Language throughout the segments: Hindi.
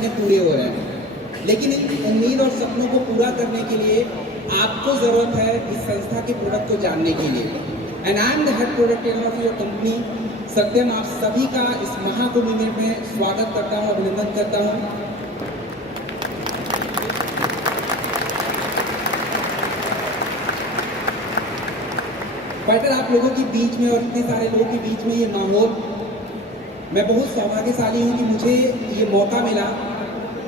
सपने पूरे हो रहे हैं, लेकिन इन उम्मीद और सपनों को पूरा करने के लिए आपको ज़रूरत है इस संस्था के प्रोडक्ट को जानने के लिए। And I am the head product trainer of your company Satyam. आप सभी का इस महाकुंभ में स्वागत करता हूँ, अभिनंदन करता हूँ। फाइटर, आप लोगों के बीच में और इतने सारे लोगों के बीच में ये माहौल, मैं बहुत सौभाग्यशाली हूँ कि मुझे ये मौका मिला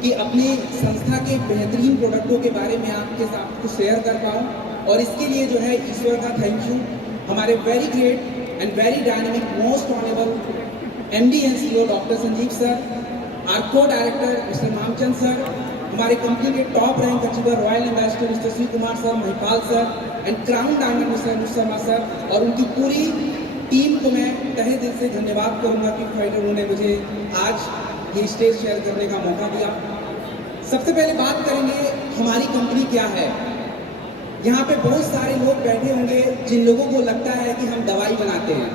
कि अपनी संस्था के बेहतरीन प्रोडक्टों के बारे में आपके साथ कुछ शेयर कर पाऊँ। और इसके लिए जो है ईश्वर का थैंक यू। हमारे very great and very dynamic most honourable MD and CEO doctor Sanjeev sir, our co director mister Mamchand sir, हमारे कंपनी के top rank achiever royal ambassador mister Shri Kumar sir, Mahipal sir and crown diamond mister Anuj Sharma sir, और उनकी पूरी टीम को मैं तहे दिल से धन्यवाद करूंगा कि फाइटर उन्होंने मुझे आज ये स्टेज शेयर करने का मौका दिया। सबसे पहले बात करेंगे हमारी कंपनी क्या है। यहाँ पे बहुत सारे लोग बैठे होंगे जिन लोगों को लगता है कि हम दवाई बनाते हैं।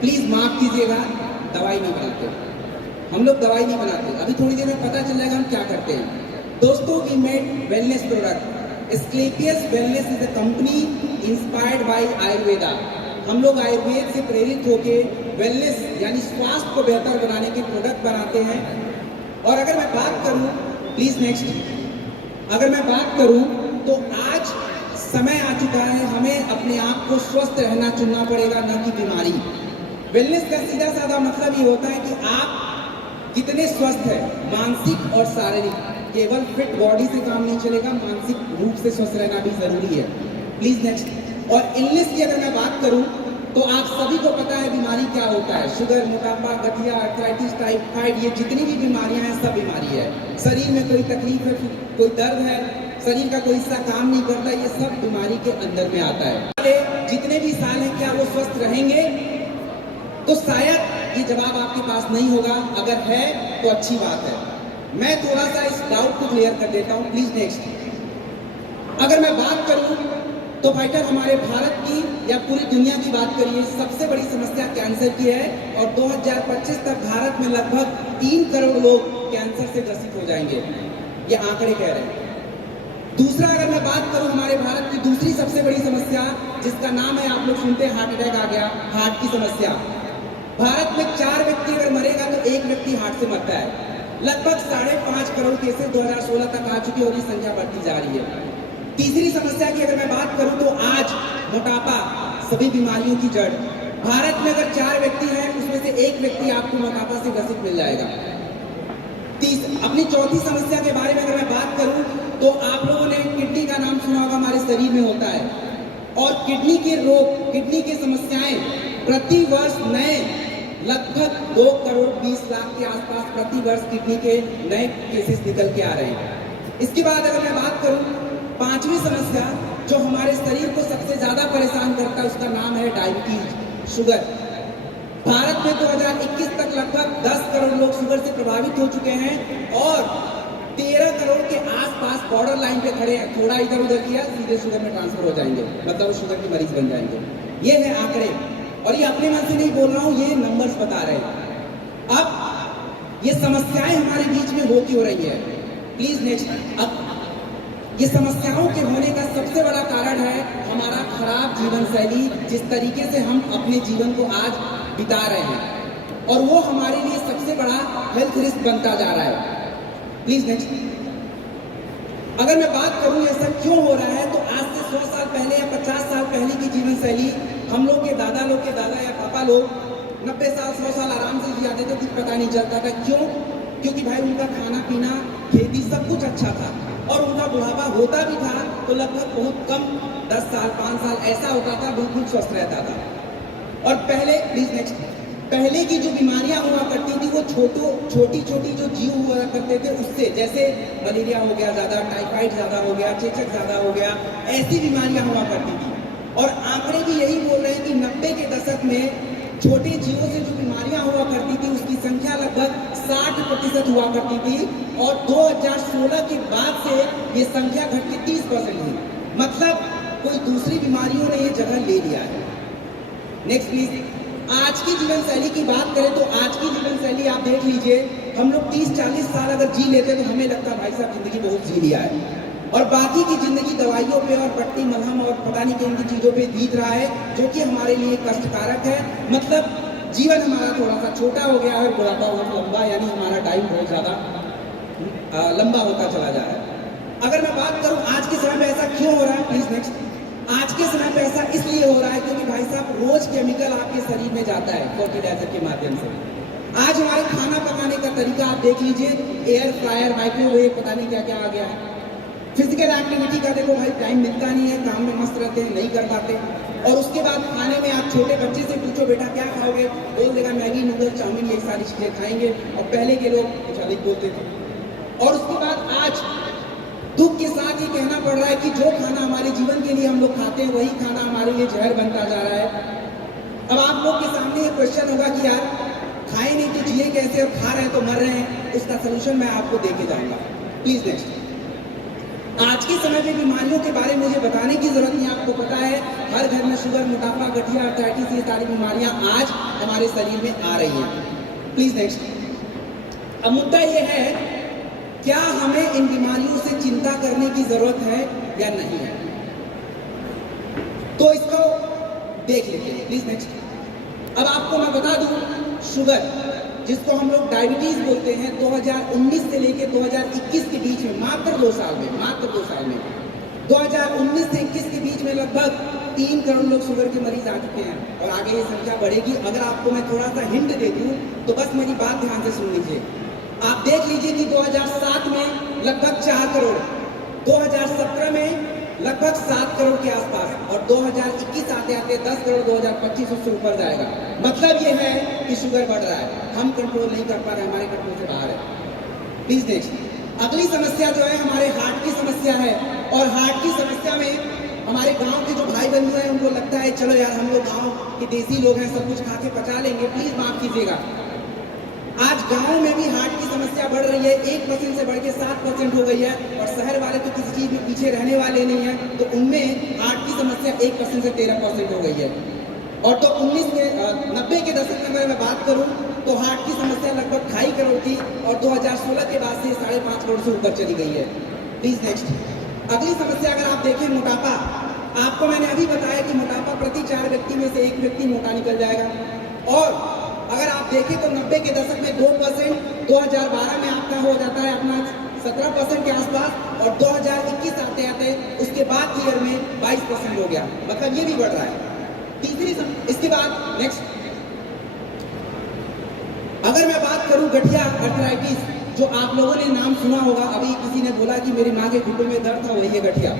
प्लीज माफ कीजिएगा, दवाई नहीं बनाते, हम लोग दवाई नहीं बनाते। अभी थोड़ी देर में पता चल जाएगा हम क्या करते हैं। दोस्तों, we made wellness product. Asclepius wellness is a company inspired by Ayurveda. हम लोग आयुर्वेद से प्रेरित होकर वेलनेस यानी स्वास्थ्य को बेहतर बनाने के प्रोडक्ट बनाते हैं। और अगर मैं बात करूं, प्लीज नेक्स्ट, अगर मैं बात करूं तो आज समय आ चुका है, हमें अपने आप को स्वस्थ रहना चुनना पड़ेगा, न कि बीमारी। वेलनेस का सीधा साधा मतलब ये होता है कि आप कितने स्वस्थ है, मानसिक और शारीरिक। केवल फिट बॉडी से काम नहीं चलेगा, मानसिक रूप से स्वस्थ रहना भी जरूरी है। Please next. और इलनेस की अगर मैं बात करूं तो आप सभी को पता है बीमारी क्या होता है। शुगर, मोटापा, गठिया, आर्थराइटिस, टाइफाइड, ये जितनी भी बीमारियां हैं सब बीमारी है। शरीर में कोई तकलीफ है, कोई दर्द है, शरीर का कोई हिस्सा काम नहीं करता, ये सब बीमारी के अंदर में आता है। जितने भी साल हैं क्या वो स्वस्थ रहेंगे? तो शायद ये जवाब आपके पास नहीं होगा। अगर है तो अच्छी बात है। मैं थोड़ा सा इस डाउट को क्लियर कर देता हूँ। Please next. अगर मैं बात करूं तो फाइटर, हमारे भारत की या पूरी दुनिया की बात करिए, सबसे बड़ी समस्या कैंसर की है। और 2025 तक भारत में लगभग 3 करोड़ लोग कैंसर से ग्रसित हो जाएंगे, ये आंकड़े कह रहे हैं। दूसरा, अगर मैं बात करूं हमारे भारत की दूसरी सबसे बड़ी समस्या, जिसका नाम है, आप लोग सुनते हैं, हार्ट अटैक आ गया, हार्ट की समस्या। भारत में 4 व्यक्ति अगर मरेगा तो 1 व्यक्ति हार्ट से मरता है। लगभग 5.5 करोड़ केसेस 2016 तक आ चुके और ये संख्या बढ़ती जा रही है। तीसरी समस्या की अगर मैं बात करूं तो आज मोटापा सभी बीमारियों की जड़। भारत में अगर 4 व्यक्ति हैं उसमें से 1 व्यक्ति आपको मोटापा से ग्रसित मिल जाएगा। अपनी चौथी समस्या के बारे में अगर मैं बात करूं तो आप लोगों ने किडनी का नाम सुना होगा, हमारे शरीर में होता है। और किडनी के रोग, किडनी की समस्याएं प्रति वर्ष नए लगभग 2 करोड़ 20 लाख के आसपास प्रति वर्ष किडनी के नए केसेस निकल के आ रहे हैं। इसके बाद अगर मैं बात करूं, 5वीं समस्या जो हमारे शरीर को सबसे ज्यादा परेशान करता है उसका नाम है डायबिटीज, शुगर। भारत में 2021 तक लगभग 10 करोड़ लोग शुगर से प्रभावित हो चुके हैं और 13 करोड़ के आसपास बॉर्डर लाइन पे खड़े हैं। थोड़ा इधर उधर किया सीधे शुगर में ट्रांसफर हो जाएंगे, मतलब शुगर के मरीज बन जाएंगे। ये है आंकड़े, और ये अपने मन से नहीं बोल रहा हूं, ये नंबर्स बता रहे हैं। अब ये समस्याएं हमारे बीच में हो क्यों रही है? Please next. अब ये समस्याओं के होने का सबसे बड़ा कारण है हमारा खराब जीवन शैली, जिस तरीके से हम अपने जीवन को आज बिता रहे हैं, और वो हमारे लिए सबसे बड़ा हेल्थ रिस्क बनता जा रहा है। Please next. अगर मैं बात करूं ये सब क्यों हो रहा है, तो आज से 100 साल पहले या 50 साल पहले की जीवन शैली, हम लोग के दादा या पापा लोग 90 साल 100 साल आराम से जियाते थे, कुछ पता नहीं चलता था। क्यों? क्योंकि भाई उनका खाना पीना, खेती, सब कुछ अच्छा था, और उनका बुढ़ापा होता भी था तो लगभग बहुत कम, 10 साल 5 साल ऐसा होता था, बिल्कुल स्वस्थ रहता था। और पहले, प्लीज नेक्स्ट, पहले की जो बीमारियां हुआ करती थी वो छोटी छोटी जो जीव हुआ करते थे उससे, जैसे मलेरिया हो गया ज्यादा, टाइफाइड ज्यादा हो गया, चेचक ज्यादा हो गया, ऐसी बीमारियां हुआ करती थी। और आंकड़े भी यही बोल रहे हैं कि 90 के दशक में छोटे जीवों से जो बीमारियां हुआ करती थी उसकी संख्या लगभग 60% हुआ करती थी, और 2016 के बाद से ये संख्या घट के 30% हुई। मतलब कोई दूसरी बीमारियों ने ये जगह ले लिया है। Next please. आज की जीवन शैली की बात करें तो आज की जीवन शैली आप देख लीजिए हम लोग 30-40 साल अगर जी लेते तो हमें लगता भाई साहब जिंदगी बहुत जी लिया है, और बाकी की जिंदगी दवाइयों पे और पट्टी मलहम और पता नहीं किन की चीजों पे बीत रहा है, जो कि हमारे लिए कष्टकारक है। मतलब जीवन हमारा थोड़ा सा छोटा हो गया है और बुढ़ापा बहुत लंबा, यानी हमारा टाइम बहुत ज्यादा लंबा होता चला जा रहा है। अगर मैं बात करूं आज के समय में ऐसा क्यों हो रहा है, प्लीज नेक्स्ट। आज के समय पे ऐसा इसलिए हो रहा है क्योंकि भाई साहब रोज केमिकल आपके शरीर में जाता है फर्टिलाइजर के माध्यम से। आज हमारे खाना पकाने का तरीका आप देख लीजिए, एयर फ्रायर, माइक्रोवेव, पता नहीं क्या क्या आ गया है। फिजिकल एक्टिविटी का देखो भाई टाइम मिलता नहीं है, काम में मस्त रहते हैं, नहीं कर पाते। और उसके बाद खाने में आप छोटे बच्चे से पूछो बेटा क्या खाओगे, बोल देगा मैगी, नूडल्स, चाउमीन, ये सारी चीजें खाएंगे। और पहले के लोग कुछ अधिक बोलते थे। और उसके बाद आज दुख के साथ ये कहना पड़ रहा है कि जो खाना हमारे जीवन के लिए हम लोग खाते हैं वही खाना हमारे लिए जहर बनता जा रहा है। अब आप लोग के सामने ये क्वेश्चन होगा कि यार खाए नहीं तो जिए कैसे, और खा रहे हैं तो मर रहे हैं। उसका सोल्यूशन मैं आपको देके जाऊंगा। Please next. आज के समय में बीमारियों के बारे में मुझे बताने की जरूरत नहीं, आपको पता है हर घर में शुगर, मोटापा, गठिया, आर्थराइटिस, ये सारी बीमारियां आज हमारे शरीर में आ रही हैं। Please next. अब मुद्दा यह है, क्या हमें इन बीमारियों से चिंता करने की जरूरत है या नहीं है, तो इसको देख लेते हैं। Please next. अब आपको मैं बता दूं, शुगर जिसको हम लोग डायबिटीज बोलते हैं, 2019 से लेकर 2021 के बीच में मात्र 2 साल में 2019 से 21 के बीच में लगभग 3 करोड़ लोग शुगर के मरीज आ चुके हैं, और आगे ये संख्या बढ़ेगी। अगर आपको मैं थोड़ा सा हिंट दे दूं तो बस मेरी बात ध्यान से सुन लीजिए। आप देख लीजिए कि 2007 में लगभग 4 करोड़, 2017 में लगभग 7 करोड़ के आसपास, और 2021 आते आते 10 करोड़, 2025 उससे ऊपर जाएगा। मतलब ये है कि शुगर बढ़ रहा है, हम कंट्रोल नहीं कर पा रहे, हमारे कंट्रोल से बाहर है। Please next. अगली समस्या जो है हमारे हार्ट की समस्या है, और हार्ट की समस्या में हमारे गांव के जो भाई बंधु हैं उनको लगता है चलो यार हम लोग गांव के देसी लोग हैं, सब कुछ खा के पचा लेंगे। प्लीज माफ कीजिएगा, आज गांव में भी हार्ट की समस्या बढ़ रही है, 1% से बढ़ के 7% हो गई है, और शहर वाले तो किसी चीज में पीछे रहने वाले नहीं हैं, तो उनमें हार्ट की समस्या 1% से 13% हो गई है। और तो 90 के दशक में अगर मैं बात करूं तो हार्ट की समस्या लगभग 2.5 करोड़ थी, और 2016 के बाद से 5.5 करोड़ से ऊपर चली गई है। Please next. अगली समस्या अगर आप देखें, मोटापा। आपको मैंने अभी बताया कि मोटापा प्रति 4 व्यक्ति में से 1 व्यक्ति मोटा निकल जाएगा। और अगर आप देखें तो 90 के दशक में 2%, 2012 में आपका हो जाता है अपना 17% के आसपास, और 2021 आते आते उसके बाद ईयर में 22% हो गया। मतलब ये भी बढ़ रहा है। इसके बाद नेक्स्ट, अगर मैं बात करूं गठिया, आर्थराइटिस, जो आप लोगों ने नाम सुना होगा, अभी किसी ने बोला कि मेरी मां के घुटनों में दर्द था, वही है गठिया।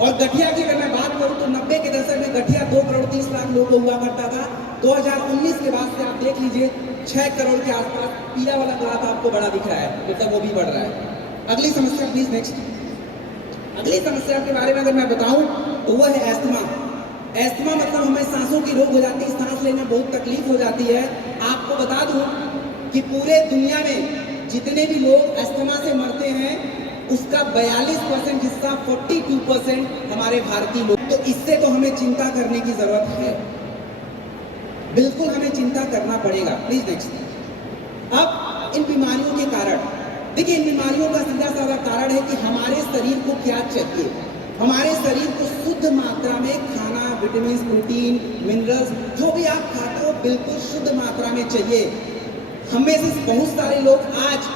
और गठिया की अगर मैं बात करूं तो 90 के दशक में गठिया 2 करोड़ 30 लाख लोगों को हुआ करता था। 2019 के बाद से आप देख लीजिए 6 करोड़ के आसपास, पीला वाला ग्राफ आपको बड़ा दिख रहा है, मतलब वो भी बढ़ रहा है। अगली समस्या प्लीज नेक्स्ट। अगली समस्या के बारे में अगर मैं बताऊं तो वो है एस्थमा। एस्थमा मतलब हमें सांसों की रोग हो जाती है, सांस लेने में बहुत तकलीफ हो जाती है। आपको बता दूं कि पूरे दुनिया में जितने भी लोग एस्थमा से मरते हैं उसका 42% हिस्सा, 42% हमारे भारतीय लोग। तो इससे तो हमें चिंता करने की जरूरत है, बिल्कुल हमें चिंता करना पड़ेगा। Please next. अब इन बीमारियों के कारण देखिए, इन बीमारियों का सीधा साधा कारण है कि हमारे शरीर को क्या चाहिए। हमारे शरीर को शुद्ध मात्रा में खाना, विटामिन, प्रोटीन, मिनरल्स, जो भी आप खाते हो बिल्कुल शुद्ध मात्रा में चाहिए। हमें से बहुत सारे लोग आज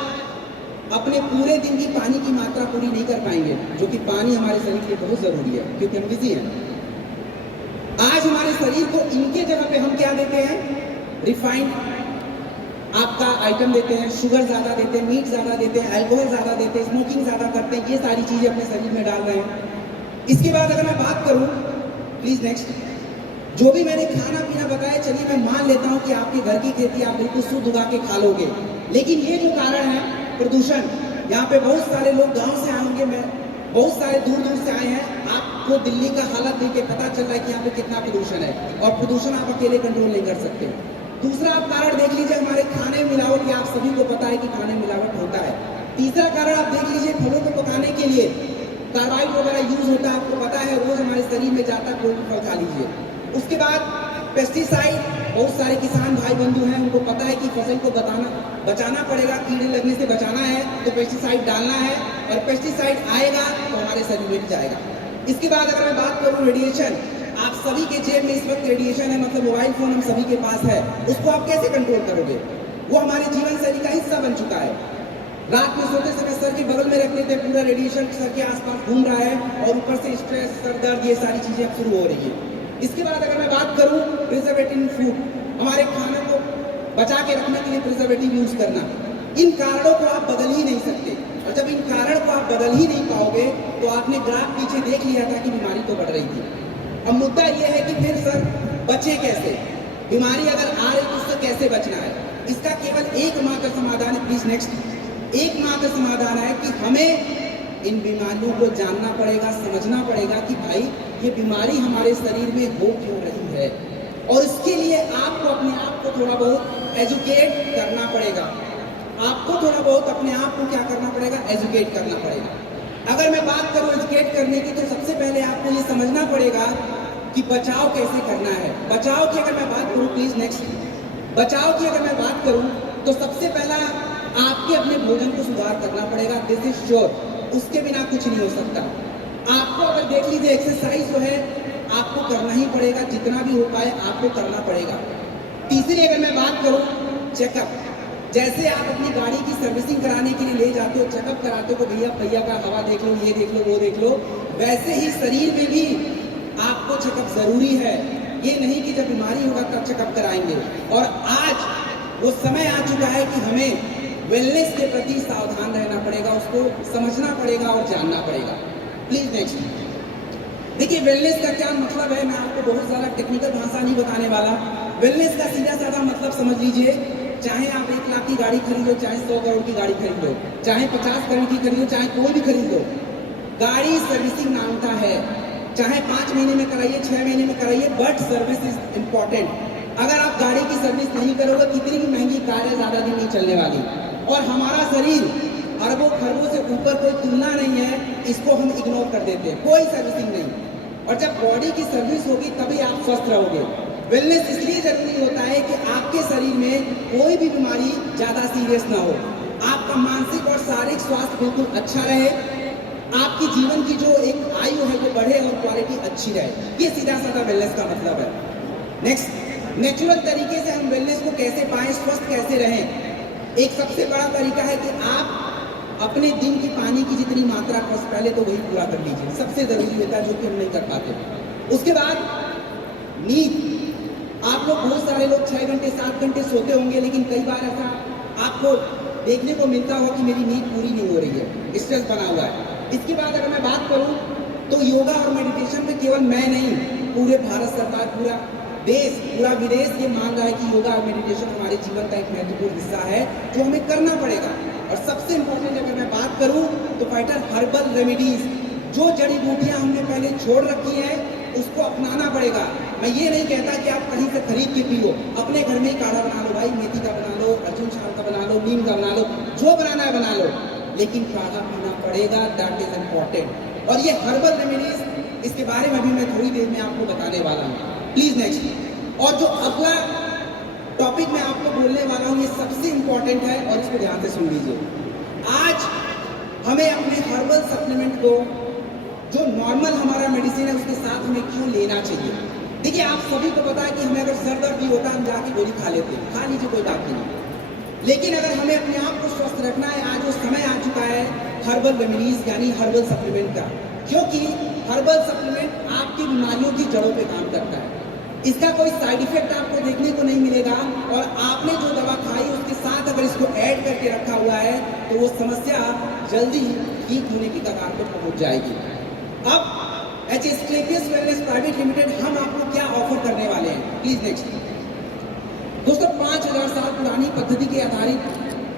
अपने पूरे दिन की पानी की मात्रा पूरी नहीं कर पाएंगे, जो कि पानी हमारे शरीर के लिए बहुत जरूरी है, क्योंकि हम बिजी हैं। आज हमारे शरीर को इनके जगह पे हम क्या देते हैं, रिफाइंड आपका आइटम देते हैं, शुगर ज्यादा देते हैं, मीट ज्यादा देते हैं, अल्कोहल ज्यादा देते हैं, स्मोकिंग ज्यादा करते हैं, ये सारी चीजें अपने शरीर में डाल रहे हैं। इसके बाद अगर मैं बात करूं, प्लीज नेक्स्ट, जो भी मैंने खाना पीना बताया, चलिए मैं मान लेता हूं कि आपके घर की खेती आप बिल्कुल शुद्ध उगा के खा लोगे, लेकिन ये जो कारण है प्रदूषण, यहाँ पे बहुत सारे लोग गांव से आएंगे, मैं बहुत सारे दूर दूर से आए हैं। आपको दिल्ली का हालत देख के पता चल रहा है कि यहाँ पे कितना प्रदूषण है, और प्रदूषण आप अकेले कंट्रोल नहीं कर सकते। दूसरा आप कारण देख लीजिए, हमारे खाने में मिलावट, आप सभी को पता है कि खाने में मिलावट होता है। तीसरा कारण आप देख लीजिए, फलों को पकाने के लिए कार्बाइड वगैरह यूज होता है, आपको पता है, रोज हमारे शरीर में जाता है, कोई भी फल खा लीजिए। उसके बाद पेस्टिसाइड बहुत सारे किसान भाई बंधु हैं, उनको पता है कि फसल को बचाना पड़ेगा, कीड़े लगने से बचाना है तो पेस्टिसाइड डालना है, और पेस्टिसाइड आएगा तो हमारे शरीर में भी जाएगा। इसके बाद अगर मैं बात करूं रेडिएशन, आप सभी के जेब में इस वक्त रेडिएशन है, मतलब मोबाइल फोन हम सभी के पास है, उसको आप कैसे कंट्रोल करोगे? वो हमारे जीवन शैली का हिस्सा बन चुका है। रात में सोते समय सर के बगल में रख लेते हैं, पूरा रेडिएशन सर के आसपास घूम रहा है, और ऊपर से स्ट्रेस, सर दर्द, ये सारी चीजें अब शुरू हो रही है। इसके बाद अगर मैं बात करूं प्रिजर्वेटिव फूड, हमारे खाने को बचा के रखने के लिए प्रिजर्वेटिव यूज करना, इन कारणों को आप बदल ही नहीं सकते, और जब इन कारण को आप बदल ही नहीं पाओगे तो आपने ग्राफ पीछे देख लिया था कि बीमारी तो बढ़ रही थी। अब मुद्दा यह है कि फिर सर बचे कैसे? बीमारी अगर आ रही तो उससे कैसे बचना है? इसका केवल एकमात्र समाधान है, प्लीज नेक्स्ट, एकमात्र समाधान है कि हमें इन बीमारियों को जानना पड़ेगा, समझना पड़ेगा कि भाई ये बीमारी हमारे शरीर में हो क्यों रही है, और इसके लिए आपको अपने आप को थोड़ा बहुत एजुकेट करना पड़ेगा। आपको थोड़ा बहुत अपने आप को क्या करना पड़ेगा? एजुकेट करना पड़ेगा। अगर मैं बात करूं एजुकेट करने की, तो सबसे पहले आपको ये समझना पड़ेगा कि बचाव कैसे करना है। बचाव की अगर मैं बात करूं, प्लीज नेक्स्ट, बचाव की अगर मैं बात करूं तो सबसे पहला आपके अपने भोजन को सुधार करना पड़ेगा, दिस इज श्योर, उसके बिना कुछ नहीं हो सकता। आपको अगर देख लीजिए एक्सरसाइज जो है आपको करना ही पड़ेगा, जितना भी हो पाए आपको करना पड़ेगा। तीसरी अगर मैं बात करूं चेकअप, जैसे आप अपनी गाड़ी की सर्विसिंग कराने के लिए ले जाते हो, चेकअप कराते हो, भैया का हवा देख लो, ये देख लो, वो देख लो, वैसे ही शरीर में भी आपको चेकअप जरूरी है। ये नहीं कि जब बीमारी होगा तब चेकअप कराएंगे। और आज वो समय आ चुका है कि हमें वेलनेस के प्रति सावधान रहना पड़ेगा, उसको समझना पड़ेगा और जानना पड़ेगा। Please next. देखिए वेलनेस का क्या मतलब है, मैं आपको बहुत सारा टेक्निकल भाषा नहीं बताने वाला। वेलनेस का सीधा साधा मतलब समझ लीजिए, चाहे आप 1 लाख की गाड़ी खरीदो, चाहे 100 करोड़ की गाड़ी खरीदो, चाहे 50 करोड़ की खरीदो, चाहे कोई भी खरीदो, गाड़ी सर्विसिंग मांगता है। चाहे 5 महीने में कराइए, 6 महीने में कराइए, बट सर्विस इज इम्पॉर्टेंट। अगर आप गाड़ी की सर्विस नहीं करोगे, कितनी भी महंगी कार है, ज्यादा दिन नहीं चलने वाली। और हमारा शरीर अरबों खरबों से ऊपर कोई तुलना नहीं है, इसको हम इग्नोर कर देते हैं, कोई सर्विसिंग नहीं। और जब बॉडी की सर्विस होगी तभी आप स्वस्थ रहोगे। वेलनेस इसलिए जरूरी होता है कि आपके शरीर में कोई भी बीमारी ज्यादा सीरियस ना हो, आपका मानसिक और शारीरिक स्वास्थ्य बिल्कुल अच्छा रहे, आपकी जीवन की जो एक आयु है वो बढ़े और क्वालिटी अच्छी रहे। ये सीधा साधा वेलनेस का मतलब है। नेक्स्ट, नेचुरल तरीके से हम वेलनेस को कैसे पाएं, स्वस्थ कैसे रहें? एक सबसे बड़ा तरीका है कि आप अपने दिन की पानी की जितनी मात्रा है पहले तो वही पूरा कर लीजिए, सबसे जरूरी होता है, जो कि हम नहीं कर पाते। उसके बाद नींद, आप लोग बहुत सारे लोग 6 घंटे 7 घंटे सोते होंगे, लेकिन कई बार ऐसा आपको देखने को मिलता होगा कि मेरी नींद पूरी नहीं हो रही है, स्ट्रेस बना हुआ है। इसके बाद अगर मैं बात करूं तो योगा और मेडिटेशन में केवल मैं नहीं, पूरे भारत सरकार, पूरा देश, पूरा विदेश ये मान रहा है कि योगा और मेडिटेशन हमारे जीवन का एक महत्वपूर्ण हिस्सा है जो हमें करना पड़ेगा। और सबसे इम्पोर्टेंट अगर मैं बात करूं तो फाइटर हर्बल रेमेडीज, जो जड़ी बूटियां हमने पहले छोड़ रखी है उसको अपनाना पड़ेगा। मैं ये नहीं कहता कि आप कहीं से खरीद के पियो, अपने घर में ही काढ़ा बना लो भाई, मेथी का बना लो, अर्जुन शाल का बना लो, नीम का बना लो, जो बनाना है बना लो, लेकिन काढ़ा पीना पड़ेगा, दैट इज इम्पोर्टेंट। और ये हर्बल रेमेडीज, इसके बारे में भी मैं थोड़ी देर में आपको बताने वाला हूँ। Please next. और जो अगला टॉपिक मैं आपको बोलने वाला हूँ ये सबसे इंपॉर्टेंट है और इसको ध्यान से सुन लीजिए। आज हमें अपने हर्बल सप्लीमेंट को, जो नॉर्मल हमारा मेडिसिन है, उसके साथ हमें क्यों लेना चाहिए? देखिए आप सभी को पता है कि हमें अगर सर दर्द भी होता है हम जाके गोली खा लेते हैं, खा लीजिए कोई बात नहीं, लेकिन अगर हमें अपने आप को स्वस्थ रखना है, आज वो समय आ चुका है हर्बल रेमेडीज यानी हर्बल सप्लीमेंट का, क्योंकि हर्बल सप्लीमेंट आपकी बीमारियों की जड़ों पे काम करता है। इसका कोई साइड इफेक्ट आपको देखने को नहीं मिलेगा, और आपने जो दवा खाई उसके साथ अगर इसको ऐड करके रखा हुआ है तो वो समस्या जल्दी ठीक होने की कगार पर पहुंच जाएगी। अब एस्क्लेपियस वेलनेस प्राइवेट लिमिटेड हम आपको क्या ऑफर करने वाले हैं, प्लीज नेक्स्ट। दोस्तों 5000 साल पुरानी पद्धति के आधारित,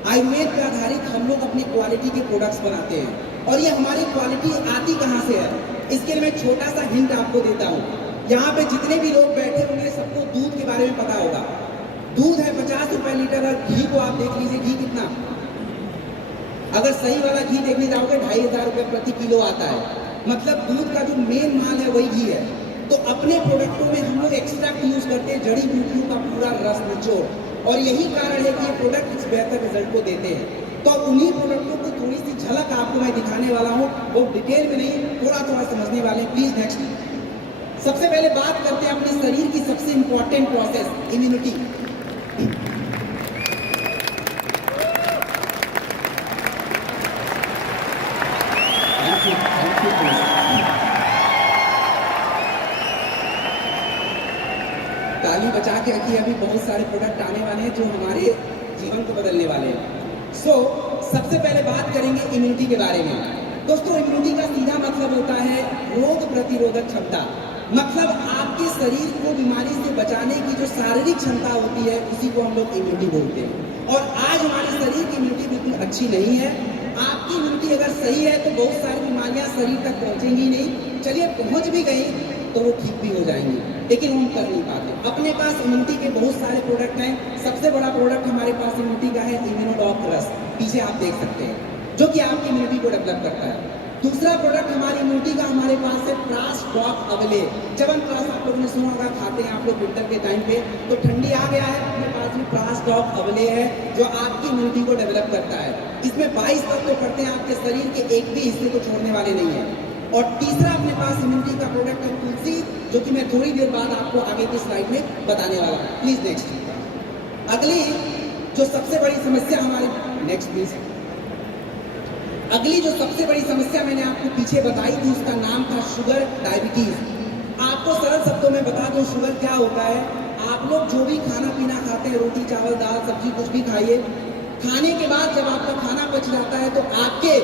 आयुर्वेद पे आधारित हम लोग अपनी क्वालिटी के प्रोडक्ट्स बनाते हैं, और ये हमारी क्वालिटी आती कहाँ से है, इसके लिए मैं छोटा सा हिंट आपको देता हूँ। यहाँ पे जितने भी लोग बैठे होंगे सबको दूध के बारे में पता होगा। दूध है 50 रुपए लीटर, और घी को आप देख लीजिए, घी कितना, अगर सही वाला घी देखने जाओगे 2500 रुपए प्रति किलो आता है। मतलब दूध का जो मेन माल है वही घी है। तो अपने प्रोडक्टों में हम लोग एक्सट्रैक्ट यूज करते हैं जड़ी बूटियों का पूरा रस निचोड़, और यही कारण है कि ये प्रोडक्ट इस बेहतर रिजल्ट को देते हैं। तो अब उन्हीं प्रोडक्टों को थोड़ी सी झलक आपको मैं दिखाने वाला हूँ, वो डिटेल में नहीं, थोड़ा थोड़ा समझने वाले हैं। Please next. सबसे पहले बात करते हैं अपने शरीर की सबसे इंपॉर्टेंट प्रोसेस, इम्यूनिटी। ताली बचा के रखिए, अभी बहुत सारे प्रोडक्ट आने वाले हैं जो हमारे जीवन को बदलने वाले हैं। सबसे पहले बात करेंगे इम्यूनिटी के बारे में। दोस्तों, इम्यूनिटी का सीधा मतलब होता है रोग प्रतिरोधक क्षमता। मतलब आपके शरीर को बीमारी से बचाने की जो शारीरिक क्षमता होती है, उसी को हम लोग इम्यूनिटी बोलते हैं। और आज हमारे शरीर की इम्यूनिटी बिल्कुल अच्छी नहीं है। आपकी इम्यूनिटी अगर सही है तो बहुत सारी बीमारियां शरीर तक पहुंचेंगी नहीं, चलिए पहुंच भी गई तो वो ठीक भी हो जाएंगी, लेकिन हम कर नहीं पाते। अपने पास इम्यूनिटी के बहुत सारे प्रोडक्ट हैं। सबसे बड़ा प्रोडक्ट हमारे पास इम्यूनिटी का है इम्यूनोडॉक प्लस, पीछे आप देख सकते हैं, जो कि आपकी इम्यूनिटी को डेवलप करता है। दूसरा प्रोडक्ट हमारी इम्यूनिटी का हमारे पास है प्रासडॉक अवले। च्यवनप्राश आप लोगों ने सुना होगा, खाते हैं आप लोग विंटर के टाइम पे, तो ठंडी आ गया है, अपने पास में प्रासडॉक अवले है जो आपकी इम्यूनिटी को डेवलप करता है। इसमें 22 तत्व पड़ते हैं, आपके शरीर के एक भी हिस्से को छोड़ने वाले नहीं है। और तीसरा अपने पास इम्यूनिटी का प्रोडक्ट है तुलसी, जो कि मैं थोड़ी देर बाद आपको आगे की स्लाइड में बताने वाला हूँ। Please next. अगली जो सबसे बड़ी समस्या हमारी, नेक्स्ट प्लीज। अगली जो सबसे बड़ी समस्या मैंने आपको पीछे बताई थी, उसका नाम था शुगर डायबिटीज। आपको सरल शब्दों में बता दूं शुगर क्या होता है। आप लोग जो भी खाना पीना खाते हैं, रोटी चावल दाल सब्जी कुछ भी खाइए, खाने के बाद जब आपका खाना पच जाता है तो आपके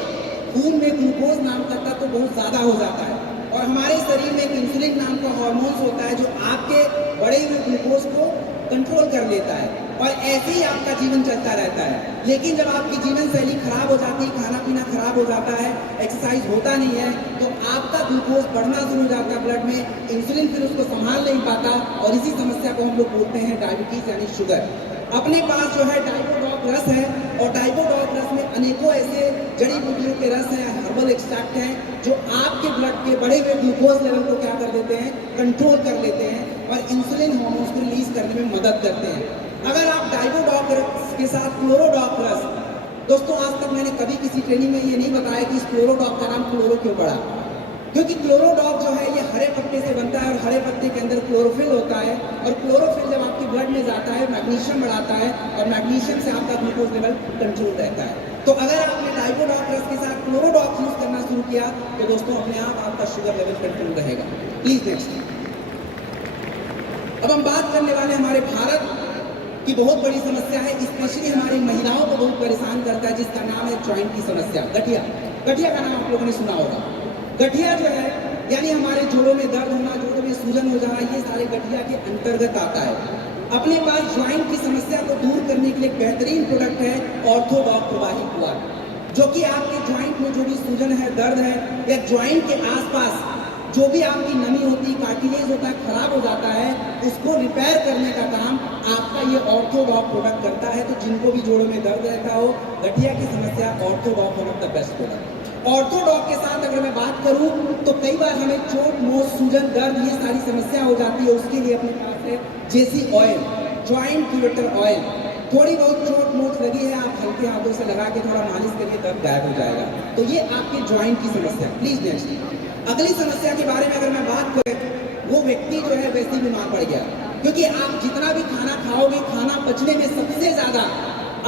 खून में ग्लूकोज नाम का तत्व बहुत ज्यादा हो जाता है, और हमारे शरीर में एक इंसुलिन नाम का हार्मोन होता है जो आपके बढ़े हुए ग्लूकोज को कंट्रोल कर लेता है, और ऐसे ही आपका जीवन चलता रहता है। लेकिन जब आपकी जीवन शैली खराब हो जाती है, खाना पीना खराब हो जाता है, एक्सरसाइज होता नहीं है, तो आपका ग्लूकोज बढ़ना शुरू हो जाता है ब्लड में, इंसुलिन फिर उसको संभाल नहीं पाता, और इसी समस्या को हम लोग बोलते हैं डायबिटीज यानी शुगर। अपने पास जो है डाइबोडॉक रस है, और डाइबोडॉक रस में अनेकों ऐसे जड़ी बूटियों के रस हैं, हर्बल एक्सट्रैक्ट हैं, जो आपके ब्लड के बढ़े हुए ग्लूकोज लेवल को क्या कर देते हैं, कंट्रोल कर लेते हैं, और इंसुलिन हार्मोन्स को रिलीज करने में मदद करते हैं। अगर आप डाइबोडॉक रस के साथ क्लोरोडॉक रस, दोस्तों आज तक मैंने कभी किसी ट्रेनिंग में ये नहीं बताया कि इस क्लोरोडॉक का नाम क्लोरो क्यों पड़ा, क्योंकि क्लोरोडॉक जो है ये हरे पत्ते से बनता है, और हरे पत्ते के अंदर क्लोरोफिल होता है, और क्लोरोफिल जब आपके ब्लड में जाता है मैग्नीशियम बढ़ाता है, और मैग्नीशियम से आपका ग्लूकोज लेवल कंट्रोल रहता है। तो अगर आपने डाइबोडॉक रस के साथ क्लोरोडॉक यूज करना शुरू किया तो दोस्तों अपने आप आपका शुगर लेवल कंट्रोल रहेगा। Please next. अब हम बात करने वाले हमारे भारत की बहुत बड़ी समस्या है, स्पेशली हमारी महिलाओं को बहुत परेशान करता है, जिसका नाम है जॉइंट की समस्या, गठिया। गठिया का नाम आप लोगों ने सुना होगा। गठिया जो है यानी हमारे जोड़ों में दर्द होना, जोड़ों में सूजन हो जाना, ये सारे गठिया के अंतर्गत आता है। अपने पास ज्वाइंट की समस्या को दूर करने के लिए एक बेहतरीन प्रोडक्ट है ऑर्थोडॉक प्रवाही प्लग, जो कि आपके ज्वाइंट में जो भी सूजन है, दर्द है, या ज्वाइंट के आसपास जो भी आपकी नमी होती है, कार्टिलेज होता है, खराब हो जाता है, उसको रिपेयर करने का काम आपका ये ऑर्थोडॉक प्रोडक्ट करता है। तो जिनको भी जोड़ों में दर्द रहता हो, गठिया की समस्या, orthodox one of the best product. Orthodox के साथ अगर मैं बात करूं तो कई बार हमें चोट मोच सूजन दर्द ये सारी समस्या हो जाती है, उसके लिए अपने पास है जेसी ऑयल, ज्वाइंट क्यूरेटर ऑयल। थोड़ी बहुत चोट मोच लगी है, आप हल्के हाथों से लगा के थोड़ा मालिश करिए, दर्द गायब हो जाएगा। तो ये आपके ज्वाइंट की समस्या। Please next. अगली समस्या के बारे में अगर मैं बात करें, वो व्यक्ति जो है वैसे बीमार पड़ गया, क्योंकि आप जितना भी खाना खाओगे, खाना पचने में सबसे ज्यादा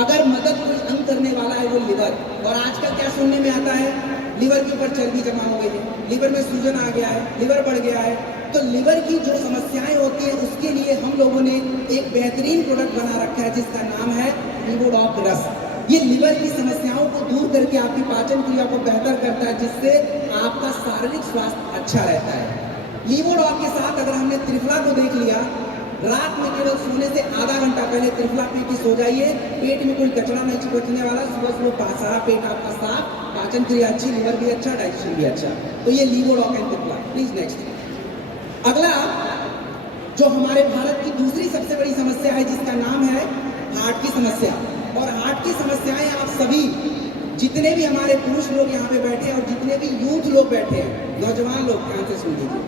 अगर मदद कोई अंग करने वाला है वो लिवर। और आजकल क्या सुनने में आता है, लिवर के ऊपर चर्बी जमा हो गई है, लिवर में सूजन आ गया है, लिवर बढ़ गया है। तो लिवर की जो समस्याएं होती है उसके लिए हम लोगों ने एक बेहतरीन प्रोडक्ट बना रखा है, जिसका नाम है लिवोडॉक रस। ये लिवर की समस्याओं को दूर करके आपकी पाचन क्रिया को बेहतर करता है, जिससे आपका शारीरिक स्वास्थ्य अच्छा रहता है। लिवोडॉक के साथ अगर हमने त्रिफला को देख लिया, रात में केवल सोने से आधा घंटा पहले त्रिफला पी के सो जाइए, पेट में कोई कचरा नहीं चिपकने वाला, सुबह सुबह सारा पेट आपका साफ, पाचन क्रिया अच्छी, लिवर भी अच्छा, डाइजेशन भी अच्छा। तो ये Livodoc and Triphala. Please next. अगला जो हमारे भारत की दूसरी सबसे बड़ी समस्या है, जिसका नाम है हार्ट की समस्या। और हार्ट की समस्याएं आप सभी जितने भी हमारे पुरुष लोग यहाँ पे बैठे हैं और जितने भी यूथ लोग बैठे हैं, नौजवान लोग ध्यान से सुन लीजिए,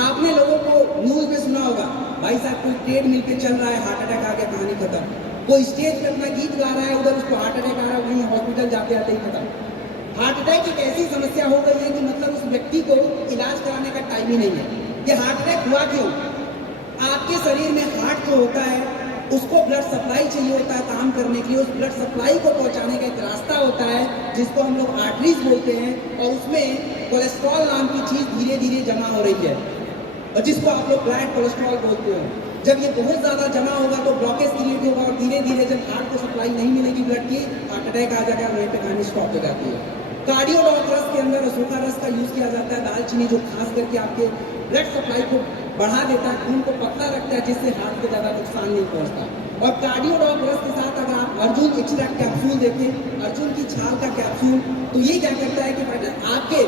आपने लोगों को न्यूज में सुना होगा, भाई साहब कोई ट्रेड मिल पे चल रहा है, हार्ट अटैक आ गया, कहानी खत्म। कोई स्टेज पे अपना गीत गा रहा है, उधर उसको हार्ट अटैक आ रहा है, वहीं हॉस्पिटल जाते आते ही खत्म। हार्ट अटैक एक ऐसी समस्या हो गई है कि मतलब उस व्यक्ति को इलाज कराने का टाइम ही नहीं है। ये हार्ट अटैक हुआ क्यों? आपके शरीर में हार्ट जो होता है उसको ब्लड सप्लाई चाहिए होता है काम करने के लिए। उस ब्लड सप्लाई को पहुंचाने का एक रास्ता होता है जिसको हम लोग आर्टरीज बोलते हैं, और उसमें कोलेस्ट्रॉल नाम की चीज धीरे धीरे जमा हो रही है, और जिसको आप लोग बैड कोलेस्ट्रॉल बोलते हो। जब ये बहुत ज्यादा जमा होगा तो ब्लॉकेज क्रिएट होगा, और धीरे धीरे जब हार्ट को सप्लाई नहीं मिलेगी ब्लड की, हार्ट अटैक आ जाएगा, वहीं पे कहानी स्टॉप हो जाती है। कार्डियोलॉग रस के अंदर सूखा रस का यूज किया जाता है, दालचीनी, जो खास करके आपके ब्लड सप्लाई को बढ़ा देता है, खून को पतला रखता है, जिससे हार्ट को ज्यादा नुकसान नहीं पहुंचता। और कार्डियोलॉग रस के साथ अगर आप अर्जुन एक्सट्रैक्ट कैप्सूल देखें, अर्जुन की छाल का कैप्सूल, तो ये क्या करता है कि आपके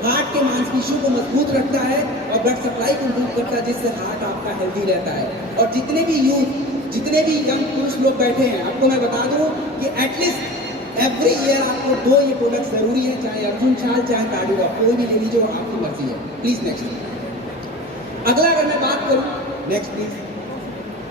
हार्ट के मांसपेशियों को मजबूत रखता है और ब्लड सप्लाई को इम्प्रूव करता है, जिससे हार्ट आपका हेल्दी रहता है। और जितने भी यूथ, जितने भी यंग पुरुष लोग बैठे हैं, आपको मैं बता दूं कि एटलीस्ट एवरी ईयर आपको 2 ये प्रोडक्ट जरूरी है, चाहे अर्जुन छाल चाहे कार्डियोलॉग, कोई भी ले लीजिए, आपकी मर्जी है। Please next. अगला अगर मैं बात करूं, नेक्स्ट प्लीज।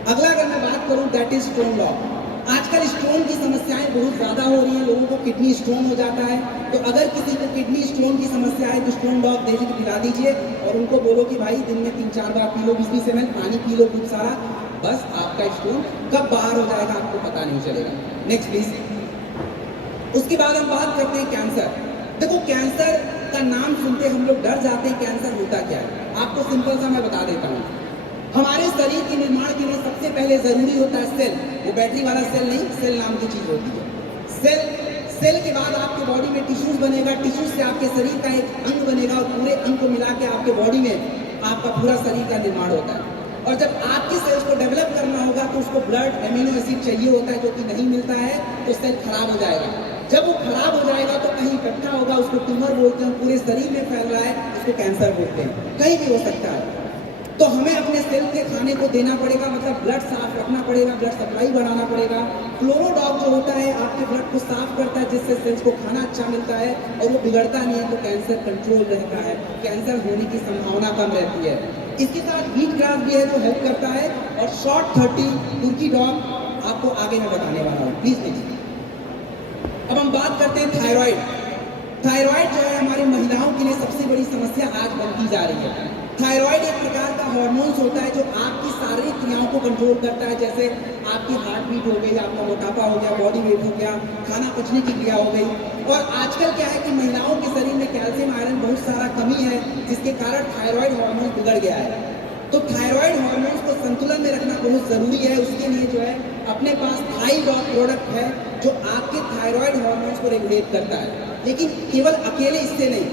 अगला अगर मैं बात करूं, दैट इज स्टोन लॉक। आजकल स्टोन की समस्याएं बहुत ज्यादा हो रही हैं, लोगों को किडनी स्टोन हो जाता है। तो अगर किसी को किडनी स्टोन की समस्या है तो स्टोन लॉक दे पिला दीजिए, और उनको बोलो कि भाई दिन में 3-4 बार पी लो, 20-20 ml पानी पी लो खूब सारा, बस आपका स्टोन कब बाहर हो जाएगा आपको पता नहीं चलेगा। Next please. उसके बाद हम बात करते हैं कैंसर। देखो, कैंसर का नाम सुनते हम लोग डर जाते हैं। कैंसर होता क्या है आपको सिंपल सा मैं बता देता हूँ। हमारे शरीर के निर्माण के लिए सबसे पहले जरूरी होता है सेल। वो बैटरी वाला सेल नहीं, सेल नाम की चीज होती है। सेल के बाद आपके बॉडी में टिश्यूज बनेगा, टिश्यूज से आपके शरीर का एक अंग बनेगा, और पूरे अंग को मिला के आपके बॉडी में आपका पूरा शरीर का निर्माण होता है। और जब आपके सेल्स को डेवलप करना होगा तो उसको ब्लड एमिनो एसिड चाहिए होता है, जो कि नहीं मिलता है तो सेल खराब हो जाएगा। जब वो खराब हो जाएगा तो कहीं इकट्ठा होगा, उसको ट्यूमर बोलते हैं, पूरे शरीर में फैल रहा है, उसको कैंसर बोलते हैं, कहीं भी हो सकता है। तो हमें अपने सेल के खाने को देना पड़ेगा, मतलब ब्लड साफ रखना पड़ेगा, ब्लड सप्लाई बढ़ाना पड़ेगा। क्लोरोडॉग जो होता है आपके ब्लड को साफ करता है, जिससे सेल्स को खाना अच्छा मिलता है और वो बिगड़ता नहीं है, तो कैंसर कंट्रोल रहता है, कैंसर होने की संभावना कम रहती है। इसके साथ व्हीट ग्रास भी है जो हेल्प करता है, और शॉर्ट 30 तुर्की डॉग आपको आगे मैं बताने वाला हूँ। Please please. अब हम बात करते हैं थायराइड। थायराइड जो है हमारी महिलाओं के लिए सबसे बड़ी समस्या आज बनती जा रही है। थायराइड एक प्रकार का हार्मोन्स होता है जो आपकी शारीरिक क्रियाओं को कंट्रोल करता है, जैसे आपकी हार्ट बीट हो गई, आपका मोटापा हो गया, बॉडी वेट हो गया, खाना पचने की क्रिया हो गई। और आजकल क्या है कि महिलाओं के शरीर में कैल्शियम आयरन बहुत सारा कमी है, जिसके कारण थायराइड हार्मोन बिगड़ गया है। तो थायराइड हार्मोन्स को संतुलन में रखना बहुत जरूरी है। उसके लिए जो है अपने पास थाईरॉइड प्रोडक्ट है जो आपके थायराइड हार्मोन्स को रेगुलेट करता है। लेकिन केवल अकेले इससे नहीं,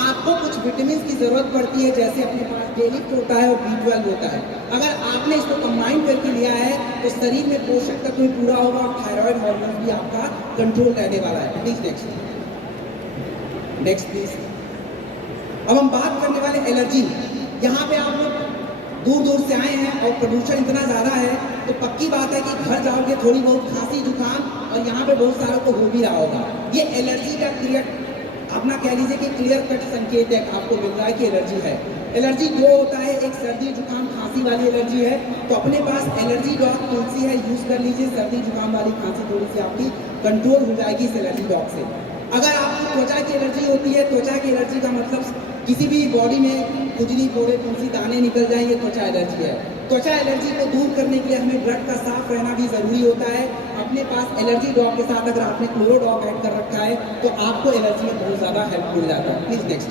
आपको कुछ विटामिन की जरूरत पड़ती है, जैसे अपने पास डेलिक्ट होता है और B12 होता है। अगर आपने इसको कंबाइन करके लिया है तो शरीर में पोषक तत्व पूरा होगा और थायराइड हार्मोन भी आपका कंट्रोल रहने वाला है। Please next please. अब हम बात करने वाले एलर्जी। यहाँ पे आप लोग दूर दूर से आए हैं और प्रदूषण इतना ज्यादा है, तो पक्की बात है कि घर जाओगे थोड़ी बहुत खांसी जुकाम, और यहाँ पे बहुत सारों को हो भी रहा होगा। ये एलर्जी का क्लियर अपना कह लीजिए कि क्लियर कट संकेत है, आपको मिल रहा है कि एलर्जी है। एलर्जी दो होता है, एक सर्दी जुकाम खांसी वाली एलर्जी है, तो अपने पास एलर्जी डॉग तुलसी है, यूज कर लीजिए। सर्दी जुकाम वाली खांसी थोड़ी सी आपकी कंट्रोल हो जाएगी इस एलर्जी डॉग से। अगर आपको त्वचा की एलर्जी होती है, त्वचा की एलर्जी का मतलब किसी भी बॉडी में खुजली, फोड़े, फुंसी, दाने निकल जाए, ये त्वचा एलर्जी है। त्वचा एलर्जी को दूर करने के लिए हमें ब्लड का साफ रहना भी जरूरी होता है। अपने पास एलर्जी डॉग के साथ अगर आपने क्लोरोडॉग ऐड कर रखा है तो आपको एलर्जी में बहुत ज्यादा हेल्प मिल जाता है। Please next.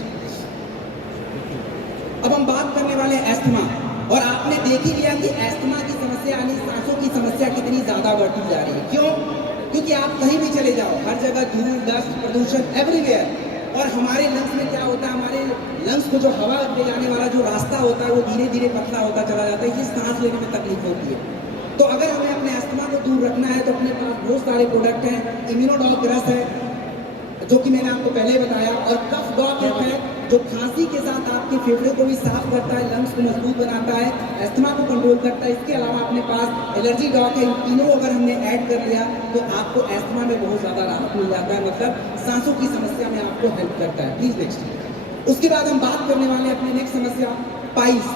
अब हम बात करने वाले हैं एस्थमा, और आपने देख ही लिया कि एस्थमा की समस्या यानी सांसों की समस्या कितनी ज्यादा बढ़ती जा रही है। क्यों? क्योंकि आप कहीं भी चले जाओ, हर जगह धूल, डस्ट, प्रदूषण एवरीवेयर। और हमारे लंग्स में क्या होता है, हमारे लंग्स को जो हवा ले जाने वाला जो रास्ता होता है वो धीरे धीरे पतला होता चला जाता है, इसलिए सांस लेने में तकलीफ होती है। तो अगर हमें अपने अस्थमा को दूर रखना है तो अपने पास बहुत सारे प्रोडक्ट हैं। इम्यूनोडॉग रस है जो कि मैंने आपको पहले बताया, और कफ डॉग है जो खांसी के साथ आपके फेफड़े को भी साफ करता है, लंग्स को मजबूत बनाता है, अस्थमा को कंट्रोल करता है। इसके अलावा अपने पास एलर्जी डॉग है। इन तीनों अगर हमने ऐड कर लिया तो आपको अस्थमा में बहुत ज्यादा राहत मिल जाता है, मतलब सांसों की समस्या में आपको हेल्प करता है। Please next. उसके बाद हम बात करने वाले अपनी नेक्स्ट समस्या पाइल्स।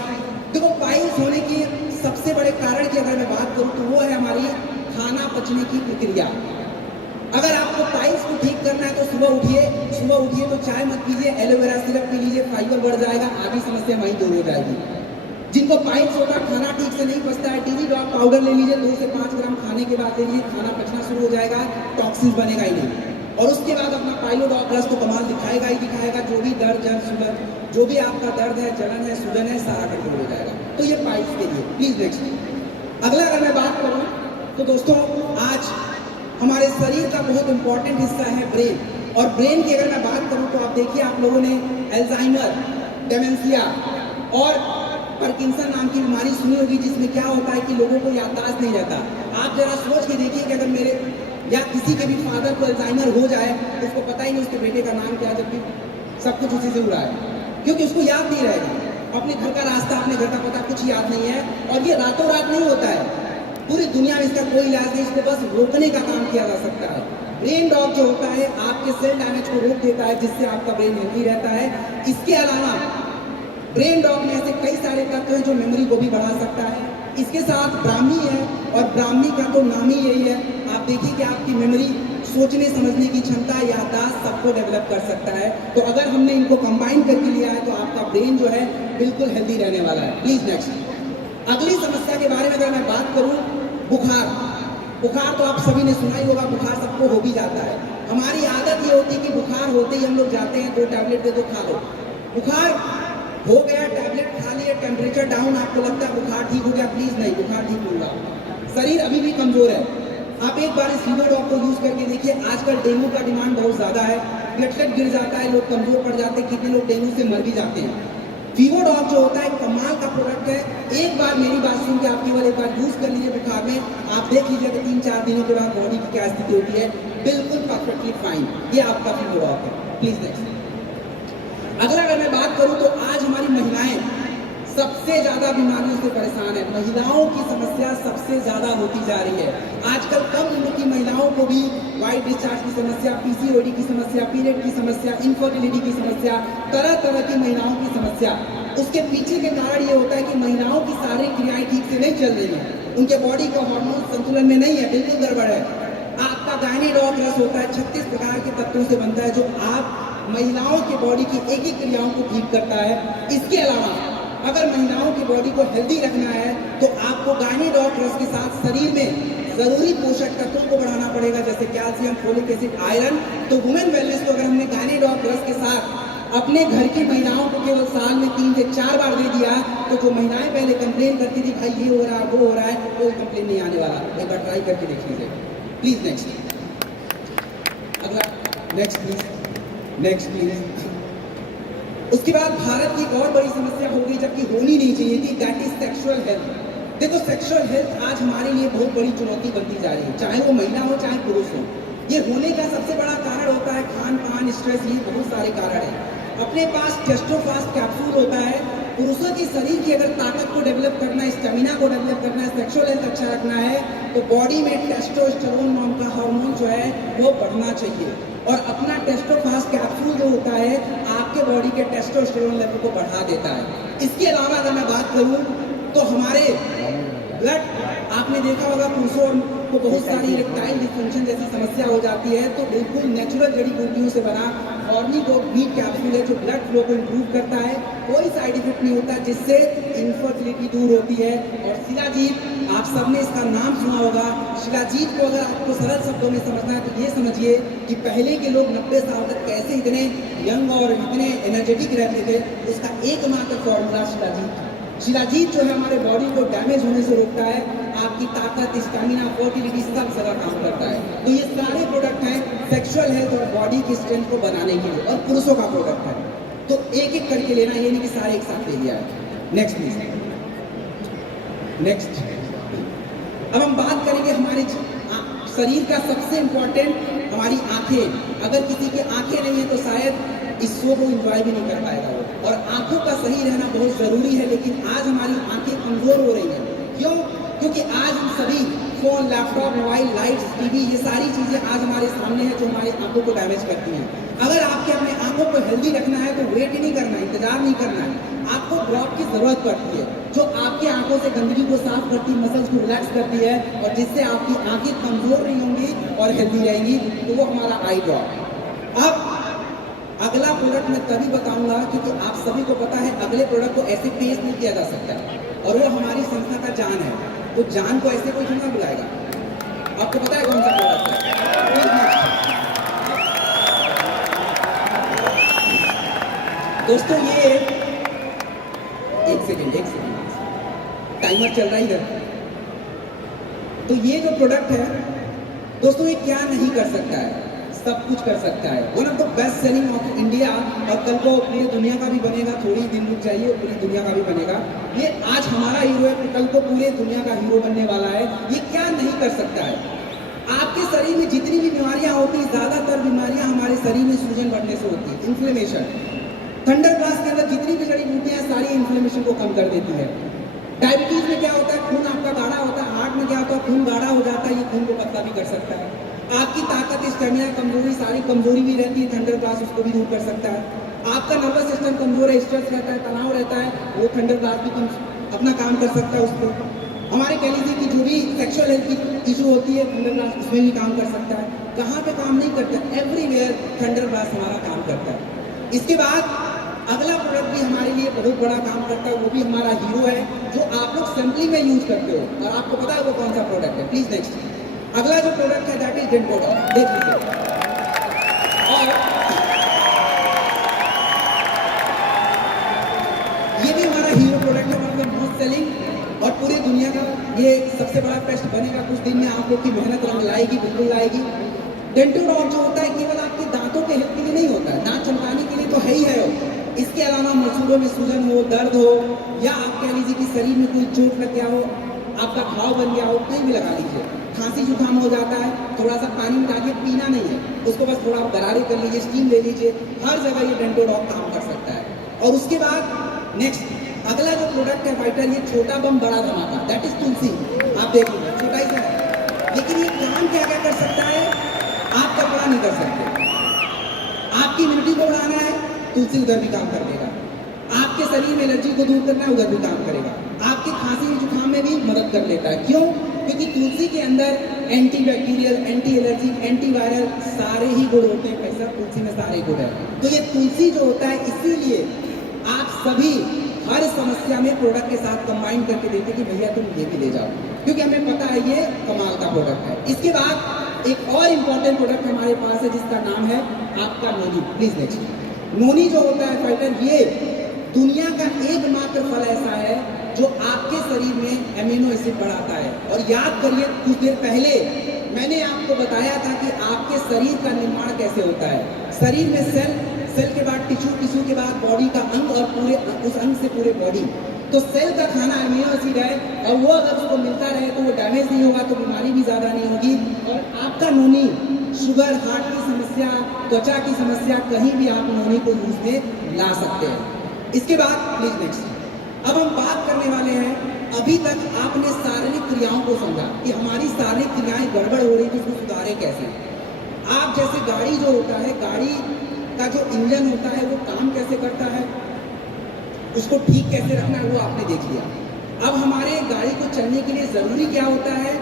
देखो पाइल्स होने की सबसे बड़े कारण की अगर मैं बात करूं तो वो है हमारी खाना पचने की प्रक्रिया। अगर आपको पाइल्स को ठीक करना है तो सुबह उठिए तो चाय मत पीजिए, एलोवेरा सिरप पी लीजिए, फाइबर बढ़ जाएगा, आधी समस्या वहीं दूर हो जाएगी। जिनको पाइल्स होगा, खाना ठीक से नहीं पचता है, टीजी डॉग पाउडर ले लीजिए, 2 से 5 ग्राम खाने के बाद ले लीजिए, खाना पचना शुरू हो जाएगा, टॉक्सिन बनेगा ही नहीं। और उसके बाद अपना पाइलोडॉग प्लस तो कमाल दिखाएगा ही दिखाएगा। जो भी दर्द जल शुगर, जो भी आपका दर्द है, जलन है, सूजन है, सारा कंट्रोल हो जाएगा। तो ये पाइल्स के लिए। Please next. अगला अगर मैं बात करूं तो दोस्तों आज हमारे शरीर का बहुत इंपॉर्टेंट हिस्सा है ब्रेन। और ब्रेन की अगर मैं बात करूं तो आप देखिए, आप लोगों ने एल्जाइमर, डेमेंशिया और पार्किंसन नाम की बीमारी सुनी होगी, जिसमें क्या होता है कि लोगों को याददाश्त नहीं रहता। आप जरा सोच के देखिए कि अगर मेरे या किसी के भी फादर को अल्जाइमर हो जाए तो उसको पता ही नहीं उसके बेटे का नाम क्या है, जबकि सब कुछ उसी से हुआ है, क्योंकि उसको याद नहीं रहेगा। अपने घर का रास्ता, अपने घर का पता कुछ याद नहीं है। और ये रातों रात नहीं होता है, पूरी दुनिया में इसका कोई इलाज नहीं, इसको बस रोकने का काम किया जा सकता है। ब्रेन डॉग जो होता है आपके सेल डैमेज को रोक देता है, जिससे आपका ब्रेन हेल्दी रहता है। इसके अलावा ब्रेन डॉग में ऐसे कई सारे तत्व हैं जो मेमोरी को भी बढ़ा सकता है। इसके साथ ब्राह्मी है, और ब्राह्मी का तो नाम ही यही है। आप देखिए कि आपकी मेमोरी, सोचने समझने की क्षमता, याददाश्त सबको डेवलप कर सकता है। तो अगर हमने इनको कंबाइन करके लिया है तो आपका ब्रेन जो है बिल्कुल हेल्दी रहने वाला है। Please next. अगली समस्या के बारे में अगर मैं बात करूं, बुखार। बुखार तो आप सभी ने सुना ही होगा, बुखार सबको हो भी जाता है। हमारी आदत ये होती है कि बुखार होते ही हम लोग जाते हैं, 2 टैबलेट दे दो, खा लो। बुखार हो गया, टैबलेट खा लिए, टेम्परेचर डाउन, आपको लगता है बुखार ठीक हो गया। प्लीज नहीं, बुखार ठीक नहीं हुआ, शरीर अभी भी कमजोर है। आप एक बार इस फीवर डॉग को यूज करके देखिए। आजकल डेंगू का डिमांड बहुत ज्यादा है, प्लेटलेट गिर जाता है, लोग कमजोर पड़ जाते हैं, कितने लोग डेंगू से मर भी जाते हैं। फीवर डॉग जो होता है कमाल का प्रोडक्ट है। एक बार मेरी बात सुन के आप केवल एक बार यूज कर लीजिए बुखार में, आप देख लीजिए कि 3-4 दिनों के बाद बॉडी की क्या स्थिति होती है, बिल्कुल परफेक्टली फाइन। ये आपका फीवर डॉग है। Please next. अगला अगर मैं बात करूं तो आज हमारी महिलाएं सबसे ज्यादा बीमारियों से परेशान है। महिलाओं की समस्या सबसे ज्यादा होती जा रही है। आजकल कम उम्र की महिलाओं को भी वाइट डिस्चार्ज की समस्या, पीसीओडी की समस्या, पीरियड की समस्या, इनफर्टिलिटी की समस्या, तरह तरह की महिलाओं की समस्या। उसके पीछे के कारण ये होता है कि महिलाओं की शारीरिक क्रियाएं ठीक से नहीं चल रही है, उनके बॉडी का हार्मोन संतुलन में नहीं है, बिल्कुल गड़बड़ है। आपका गायनेडॉग रस होता है, 36 प्रकार के तत्वों से बनता है, जो आप महिलाओं की बॉडी की एक एक क्रियाओं को ठीक करता है। इसके अलावा अगर महिलाओं की बॉडी को हेल्दी रखना है तो आपको गायनेडॉग रस के साथ शरीर में जरूरी पोषक तत्वों को बढ़ाना पड़ेगा, जैसे कैल्शियम, फोलिक एसिड, आयरन। तो वुमेन वेलनेस को अगर हमने गायनेडॉग रस के साथ अपने घर की महिलाओं को केवल साल में 3 से 4 बार दे दिया तो जो महिलाएं पहले कंप्लेन करती थी भाई ये हो रहा है वो हो रहा है, कोई कंप्लेन नहीं आने वाला। एक बार ट्राई करके देख लीजिए। Please next. अगला नेक्स्ट प्लीज, नेक्स्ट प्लीज। उसके बाद भारत की एक और बड़ी समस्या हो गई, जबकि होनी नहीं चाहिए थी, दैट इज सेक्सुअल हेल्थ। देखो सेक्सुअल हेल्थ आज हमारे लिए बहुत बड़ी चुनौती बनती जा रही है, चाहे वो महिला हो चाहे पुरुष हो। ये होने का सबसे बड़ा कारण होता है खान पान, स्ट्रेस, ये बहुत सारे कारण हैं। अपने पास टेस्टोफास्ट कैप्सूल होता है। पुरुषों के शरीर की अगर ताकत को डेवलप करना है, स्टेमिना को डेवलप करना है, सेक्सुअल हेल्थ अच्छा रखना है तो बॉडी में टेस्टोस्टेरोन नाम का हार्मोन जो है वो बढ़ना चाहिए। और अपना टेस्टोफास्ट कैप्सूल जो होता है आपके बॉडी के टेस्टोस्टेरोन लेवल को बढ़ा देता है। इसके अलावा अगर मैं बात करूं तो हमारे ब्लड, आपने देखा होगा पुरुषों को बहुत सारी इरेक्टाइल डिस्फंक्शन जैसी समस्या हो जाती है, तो बिल्कुल नेचुरल जड़ी बूटियों से बना ऑर्निगोवीट कैप्सूल है जो ब्लड फ्लो को इम्प्रूव करता है, कोई साइड इफेक्ट नहीं होता, जिससे इनफर्टिलिटी दूर होती है। और शिलाजीत, आप सबने इसका नाम सुना होगा। शिलाजीत को अगर आपको सरल शब्दों में समझना है तो ये समझिए कि पहले के लोग 90 साल तक कैसे इतने यंग और इतने एनर्जेटिक रहते थे, उसका एकमात्र फॉर्मूला शिलाजीत। शिलाजीत जो है हमारे बॉडी को डैमेज होने से रोकता है, आपकी ताकत, स्टैमिना, फर्टिलिटी सब जगह काम करता है। तो ये सारे प्रोडक्ट हैं सेक्सुअल हेल्थ और बॉडी की स्ट्रेंथ को बनाने के लिए, और पुरुषों का प्रोडक्ट है। तो एक एक करके लेना, ये नहीं कि सारे एक साथ ले लिया है। Next please, next. अब हम बात करेंगे हमारे शरीर का सबसे इंपॉर्टेंट, हमारी आंखें। अगर किसी की आंखें नहीं है तो शायद इस शो को एंजॉय भी नहीं कर पाएगा वो। और आंखों का सही रहना बहुत जरूरी है, लेकिन आज हमारी आंखें कमजोर हो रही हैं। क्यों? क्योंकि आज हम सभी phone, laptop, mobile, lights, TV, ये सारी चीजें आज हमारे सामने है जो हमारी आंखों को डैमेज करती हैं। अगर आपके अपने आंखों को हेल्दी रखना है तो वेट ही नहीं करना है, इंतजार नहीं करना है, आपको ड्रॉप की जरूरत पड़ती है जो आपकी आंखों से गंदगी को साफ करती है, मसल्स को रिलैक्स करती है और जिससे आपकी आंखें कमजोर नहीं होंगी और हेल्दी रहेंगी, तो वो हमारा आई ड्रॉप। अब अगला प्रोडक्ट मैं तभी बताऊंगा क्योंकि आप सभी को पता है अगले प्रोडक्ट को ऐसे पेश नहीं किया जा सकता और वो हमारी संस्था का जान है, तो जान को ऐसे कोई थोड़ा बुलाएगा। आपको पता है कौन सा प्रोडक्ट है? दोस्तों ये एक सेकेंड टाइमर चल रहा है इधर। तो ये जो प्रोडक्ट है दोस्तों, ये क्या नहीं कर सकता है, सब कुछ कर सकता है। One of the best selling of India, और कल को पूरी दुनिया का भी बनेगा, थोड़ी दिन रुक जाइए, पूरी दुनिया का भी बनेगा। ये आज हमारा हीरो है, कल को पूरे दुनिया का हीरो बनने वाला है। ये क्या नहीं कर सकता है? आपके शरीर में जितनी भी बीमारियां होती है, ज्यादातर बीमारियां हमारे शरीर में सूजन बढ़ने से होती है, इन्फ्लेमेशन। थंडर ग्लास के अंदर जितनी भी जड़ी बूटियां सारी इन्फ्लेमेशन को कम कर देती है। डायबिटीज में क्या होता है, खून आपका गाढ़ा होता है। हार्ट में क्या होता है, खून गाढ़ा हो जाता है, ये खून को पतला भी कर सकता है। आपकी ताकत, स्टेमिना, कमजोरी, सारी कमजोरी भी रहती है, थंडर ग्लास उसको भी दूर कर सकता है। आपका नर्वस सिस्टम कमजोर है, स्ट्रेस रहता है, तनाव रहता है, वो थंडर ग्लास भी अपना काम कर सकता है उसको। हमारे कह लीजिए कि जो भी सेक्सुअल हेल्थ की इशू होती है, थंडर ग्लास उसमें भी काम कर सकता है। कहाँ पे काम नहीं करता, एवरीवेयर थंडर ग्लास हमारा काम करता है। इसके बाद अगला प्रोडक्ट भी हमारे लिए बहुत बड़ा काम करता है, वो भी हमारा हीरो है, जो आप लोग सैम्पलिंग में यूज करते हो और आपको पता है वो कौन सा प्रोडक्ट है। प्लीज नेक्स्ट, अगला जो प्रोडक्ट है दैट इज डेंटोडॉक। देख लीजिए, और ये भी हमारा हीरो प्रोडक्ट है, मतलब मोस्ट सेलिंग, और पूरी दुनिया का ये सबसे बड़ा पेस्ट बनेगा। कुछ दिन में आप लोग की मेहनत रंग लाएगी, बिल्कुल लाएगी। डेंटोडॉक जो होता है केवल आपके दांतों के हेल्थ के लिए नहीं होता है, दांत चमकाने के लिए तो है ही है। इसके अलावा मसूड़ों में सूजन हो, दर्द हो, या आप कह लीजिए कि शरीर में कोई चोट लग गया हो, आपका घाव बन गया हो, कोई भी लगा लीजिए। खांसी जुकाम हो जाता है, थोड़ा सा पानी में डालिए, पीना नहीं है उसको, बस थोड़ा गरारे कर लीजिए, स्टीम ले लीजिए, हर जगह ये डेंटोडॉक काम कर सकता है। और उसके बाद नेक्स्ट अगला जो प्रोडक्ट है वाइटल, ये छोटा बम बड़ा धमाका, दैट इज तुलसी। आप देख लीजिए, छोटा ही सा है, लेकिन ये काम क्या क्या कर सकता है, आप कल्पना नहीं कर सकते। आपकी इम्यूनिटी को बढ़ाना है, तुलसी उधर भी काम कर देगा। आपके शरीर में एलर्जी को दूर करना है, उधर भी काम करेगा। आपके खांसी जुकाम में भी मदद कर लेता है। क्यों? क्योंकि तुलसी के अंदर anti bacterial, anti allergy, anti viral सारे ही गुण होते हैं। पैसा तुलसी में सारे गुण है। तो ये तुलसी जो होता है, इसीलिए आप सभी हर समस्या में प्रोडक्ट के साथ कंबाइन करके देते कि भैया तुम ये भी ले जाओ, क्योंकि हमें पता है ये कमाल का प्रोडक्ट है। इसके बाद एक और इम्पोर्टेंट प्रोडक्ट हमारे पास है जिसका नाम है आपका नोनी। Please next. नोनी जो होता है फाइटर, ये दुनिया का एकमात्र फल ऐसा है जो आपके शरीर में एमिनो एसिड बढ़ाता है। और याद करिए, कुछ देर पहले मैंने आपको बताया था कि आपके शरीर का निर्माण कैसे होता है। शरीर में सेल, सेल के बाद टिश्यू, टिश्यू के बाद बॉडी का अंग, और पूरे उस अंग से पूरे बॉडी। तो सेल का खाना एमिनो एसिड है, और वो अगर उसको मिलता रहे तो वो डैमेज नहीं होगा, तो बीमारी भी ज़्यादा नहीं होगी। और आपका नोनी, शुगर, हार्ट की समस्या, त्वचा की समस्या, कहीं भी आप नोनी को यूज में ला सकते हैं। इसके बाद प्लीज नेक्स्ट, अब हम बात करने वाले हैं, अभी तक आपने शारीरिक क्रियाओं को समझा कि हमारी शारीरिक क्रियाएं गड़बड़ हो रही थी, उसको सुधारें कैसे। आप जैसे गाड़ी जो होता है, गाड़ी का जो इंजन होता है वो काम कैसे करता है, उसको ठीक कैसे रखना है, वो आपने देख लिया। अब हमारे गाड़ी को चलने के लिए जरूरी क्या होता है,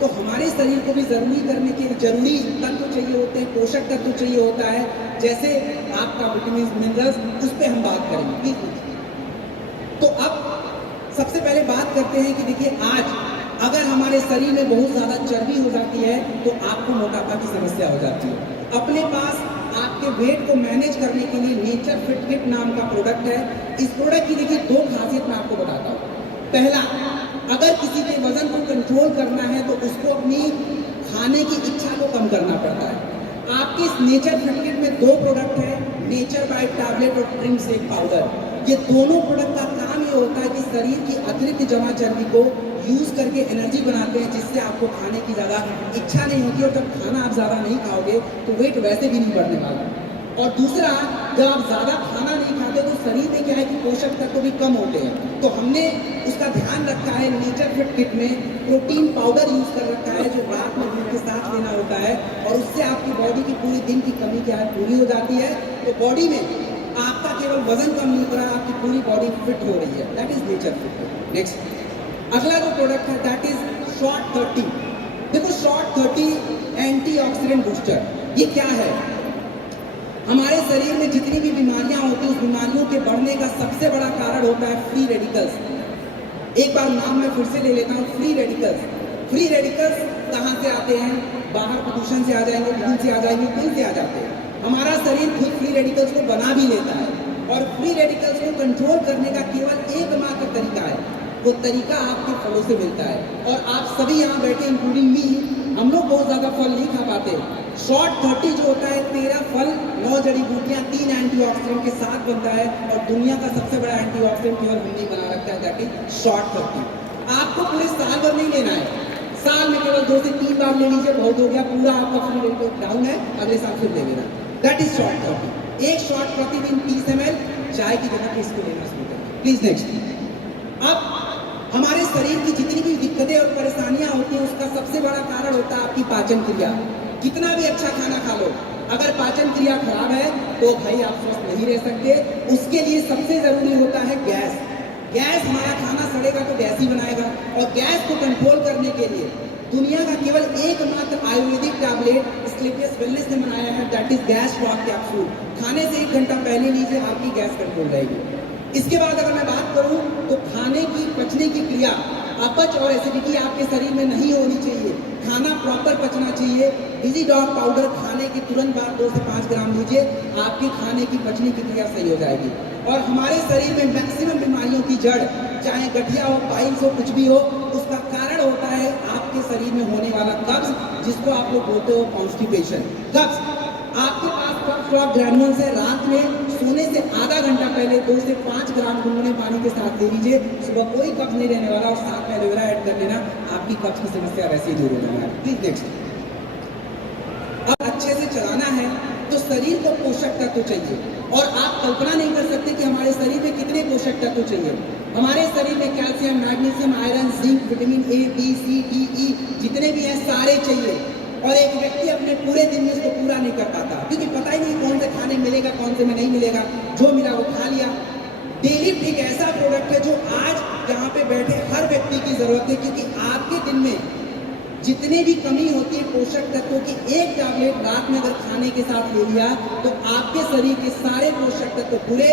तो हमारे शरीर को भी जरूरी करने के जरूरी तत्व चाहिए होते हैं, पोषक तत्व चाहिए होता है, जैसे आपका विटामिन, मिनरल्स, उस पर हम बात करेंगे। तो अब सबसे पहले बात करते हैं कि देखिए, आज अगर हमारे शरीर में बहुत ज्यादा चर्बी हो जाती है तो आपको मोटापा की समस्या हो जाती है। अपने पास आपके वेट को मैनेज करने के लिए नेचर फिट किट नाम का प्रोडक्ट है। इस प्रोडक्ट की देखिए दो खासियत मैं आपको बताता हूँ। पहला, अगर किसी के वजन को कंट्रोल करना है तो उसको अपनी खाने की इच्छा को कम करना पड़ता है। आपके इस नेचर फिट किट में दो प्रोडक्ट है, नेचर बाइट टैबलेट और ड्रिंक शेक पाउडर। ये दोनों प्रोडक्ट का काम ये होता है कि शरीर की अतिरिक्त जमा चर्बी को यूज करके एनर्जी बनाते हैं, जिससे आपको खाने की ज़्यादा इच्छा नहीं होती, और जब खाना आप ज़्यादा नहीं खाओगे तो वेट वैसे भी नहीं बढ़ने वाला। और दूसरा, जब आप ज़्यादा खाना नहीं खाते तो शरीर में क्या है कि पोषक तत्व भी कम होते हैं। तो हमने उसका ध्यान रखा है, नेचर फिट किट में प्रोटीन पाउडर यूज कर रखा है, जो रात में दूध के साथ लेना होता है, और उससे आपकी बॉडी की पूरी दिन की कमी क्या है, पूरी हो जाती है। तो बॉडी में आपका केवल वजन कम नहीं हो रहा, आपकी पूरी बॉडी फिट हो रही है। That is nature fit. Next अगला जो प्रोडक्ट है दैट इज शॉर्ट 30। देखो शॉर्ट 30 एंटीऑक्सीडेंट बूस्टर, ये क्या है? हमारे शरीर में जितनी भी बीमारियां होती हैं उस बीमारियों के बढ़ने का सबसे बड़ा कारण होता है फ्री रेडिकल्स। एक बार नाम मैं फिर से ले लेता हूँ, फ्री रेडिकल्स। फ्री रेडिकल्स कहाँ से आते हैं? बाहर प्रदूषण से आ जाएंगे, धूल से आ जाएंगे, खून से आ जाते हैं। हमारा शरीर खुद फ्री रेडिकल्स को बना भी लेता है और फ्री रेडिकल्स को कंट्रोल करने का केवल एकमात्र तरीका है, वो तरीका आपके फलों से मिलता है। और आप सभी यहाँ बैठे इंक्लूडिंग मी, हम लोग बहुत ज्यादा फल नहीं खा पाते। शॉर्ट 30 जो होता है 13 फल, 9 जड़ी बूटियां, 3 एंटीऑक्सीडेंट के साथ बनता है और दुनिया का सबसे बड़ा एंटीऑक्सीडेंट केवल हमने बना रखा है, दैट इज शॉर्ट 30। आपको पूरे साल भर नहीं लेना है, साल में केवल 2 से 3 बार ले लीजिए, बहुत हो गया। पूरा आपका फ्री रेडिकल डाउन है, अगले साल फिर ले लेना। That is short 30। एक शॉर्ट प्रतिदिन 30 ml चाय की जगह पे इसको लेना शुरू करें प्लीज। नेक्स्ट, अब हमारे शरीर की जितनी भी दिक्कतें और परेशानियां होती हैं उसका सबसे बड़ा कारण होता है आपकी पाचन क्रिया। कितना भी अच्छा खाना खा लो, अगर पाचन क्रिया खराब है तो भाई आप स्वस्थ नहीं रह सकते। उसके लिए सबसे जरूरी होता है गैस। गैस, हमारा खाना सड़ेगा तो गैस ही बनाएगा और गैस को कंट्रोल करने के लिए दुनिया का केवल एकमात्र आयुर्वेदिक टैबलेट स्लीपियस वेलनेस ने बनाया है, that is gas rock capsule. खाने से 1 घंटा पहले लीजिए, आपकी गैस कंट्रोल रहेगी। इसके बाद अगर मैं बात करूं तो खाने की पचने की क्रिया, अपच और एसिडिटी आपके शरीर में नहीं होनी चाहिए, खाना प्रॉपर पचना चाहिए। डिजी डॉग पाउडर खाने के तुरंत बाद 2 से 5 ग्राम लीजिए, आपकी खाने की पचने की क्रिया सही हो जाएगी। और हमारे शरीर में मैक्सिमम बीमारियों की जड़, चाहे गठिया हो, पाइल्स हो, कुछ भी हो, उसका कारण होता है आपके शरीर में होने वाला कब्ज, जिसको आप लोग बोलते हो कॉन्स्टिपेशन। कब्ज, आपके पास कब्ज रॉक ग्रैन्यूल्स है, रात में सोने से आधा घंटा पहले 2 से 5 ग्राम गुनगुने पानी के साथ ले लीजिए। सुबह कोई कब्ज नहीं रहने वाला और साथ में एलोवेरा ऐड कर लेना, आपकी कब्ज की समस्या वैसे ही दूर हो जाएगी। प्लीज नेक्स्ट, अब अच्छे से चलाना है तो शरीर को पोषक तत्व चाहिए और आप कल्पना नहीं कर सकते कि हमारे शरीर में कितने पोषक तत्व चाहिए। हमारे शरीर में calcium, magnesium, iron, zinc, vitamin A, B, C, D, E जितने भी हैं सारे चाहिए। और एक व्यक्ति अपने पूरे दिन में इसको पूरा नहीं कर पाता क्योंकि पता ही नहीं कौन से खाने मिलेगा, कौन से में नहीं मिलेगा, जो मिला वो खा लिया। डेली एक ऐसा प्रोडक्ट है जो आज यहाँ पे बैठे हर व्यक्ति की जरूरत है, क्योंकि आपके दिन में जितने भी कमी होती है पोषक तत्वों की, एक टैबलेट रात में अगर खाने के साथ ले लिया तो आपके शरीर के सारे पोषक तत्व पूरे